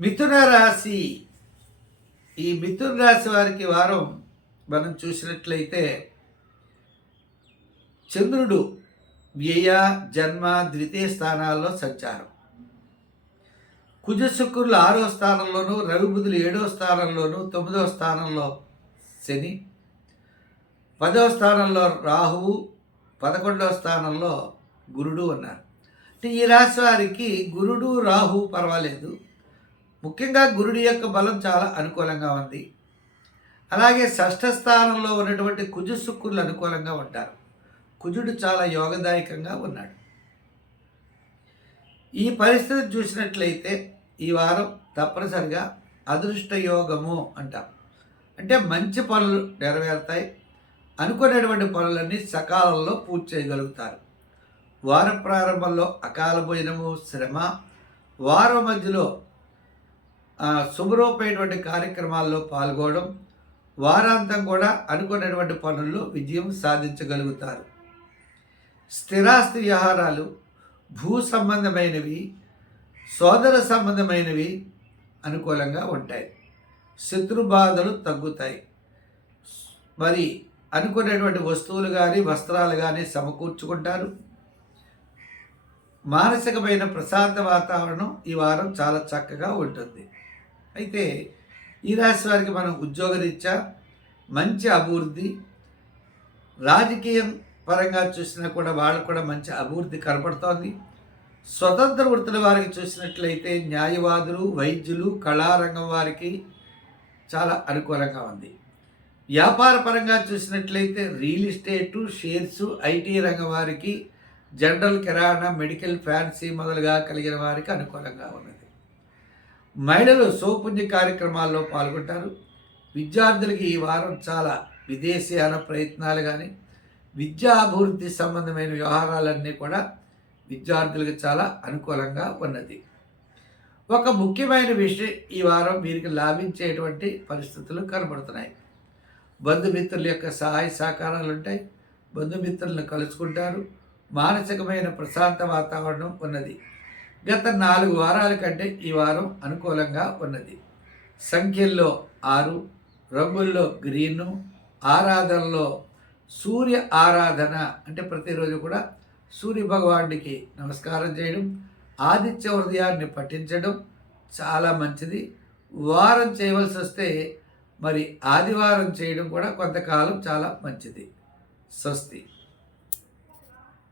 మిథున రాశి. ఈ మిథున రాశి వారికి వారం మనం చూసినట్లయితే చంద్రుడు వ్యయ జన్మ ద్వితీయ స్థానాల్లో సంచారం. కుజశుక్రులు ఆరో స్థానంలోను రవిబుధులు ఏడో స్థానంలోను తొమ్మిదవ స్థానంలో శని పదవ స్థానంలో రాహువు పదకొండవ స్థానంలో గురుడు ఉన్నారు. అంటే ఈ రాశి వారికి గురుడు రాహు పర్వాలేదు. ముఖ్యంగా గురుడి యొక్క బలం చాలా అనుకూలంగా ఉంది. అలాగే షష్ఠ స్థానంలో ఉన్నటువంటి కుజు శుక్రులు అనుకూలంగా ఉంటారు. కుజుడు చాలా యోగదాయకంగా ఉన్నాడు. ఈ పరిస్థితి చూసినట్లయితే ఈ వారం తప్పనిసరిగా అదృష్ట యోగము అంటాం. అంటే మంచి పనులు నెరవేరుతాయి. అనుకునేటువంటి పనులన్నీ సకాలంలో పూర్తి చేయగలుగుతారు. వార ప్రారంభంలో అకాల భోజనము శ్రమ వారం మధ్యలో ఆ, కార్యక్రమాల్లో పాల్గొనడం వారాంతం కూడా అనుకున్నటువంటి పనుల్లో విజయం సాధించగలుగుతారు. స్థిరాస్తి వ్యవహారాలు భూ సంబంధమైనవి సోదర సంబంధమైనవి అనుకూలంగా ఉంటాయి. శత్రు బాధలు తగ్గుతాయి. మరి అనుకునేటువంటి వస్తువులు కానీ వస్త్రాలు కానీ సమకూర్చుకుంటారు. మానసికమైన ప్రశాంత వాతావరణం ఈ వారం చాలా చక్కగా ఉంటుంది. అయితే ఈ రాశి వారికి మనం ఉద్యోగరీత్యా మంచి అభివృద్ధి రాజకీయం పరంగా చూసినా కూడా వాళ్ళకు కూడా మంచి అభివృద్ధి కనపడుతోంది. స్వతంత్ర వృత్తుల వారికి చూసినట్లయితే న్యాయవాదులు వైద్యులు కళారంగం వారికి చాలా అనుకూలంగా ఉంది. వ్యాపార పరంగా చూసినట్లయితే రియల్ ఎస్టేటు షేర్సు ఐటీ రంగం వారికి జనరల్ కిరాణా మెడికల్ ఫ్యాన్సీ మొదలుగా కలిగిన వారికి అనుకూలంగా ఉన్నది. మహిళలు సౌపుణ్య కార్యక్రమాల్లో పాల్గొంటారు. విద్యార్థులకి ఈ వారం చాలా విదేశీయాన ప్రయత్నాలు కానీ విద్యా అభివృద్ధి సంబంధమైన వ్యవహారాలన్నీ కూడా విద్యార్థులకు చాలా అనుకూలంగా ఉన్నది. ఒక ముఖ్యమైన విషయం ఈ వారం వీరికి లాభించేటువంటి పరిస్థితులు కనబడుతున్నాయి. బంధుమిత్రుల యొక్క సహాయ సహకారాలు ఉంటాయి. బంధుమిత్రులను కలుసుకుంటారు. మానసికమైన ప్రశాంత వాతావరణం ఉన్నది. గత నాలుగు వారాల కంటే ఈ వారం అనుకూలంగా ఉన్నది. సంఖ్యల్లో ఆరు రంగుల్లో గ్రీను ఆరాధనలో సూర్య ఆరాధన అంటే ప్రతిరోజు కూడా సూర్య భగవానుడికి నమస్కారం చేయడం ఆదిత్య హృదయాన్ని పఠించడం చాలా మంచిది. వారం చేయవలసి వస్తే మరి ఆదివారం చేయడం కూడా కొంతకాలం చాలా మంచిది. స్వస్తి.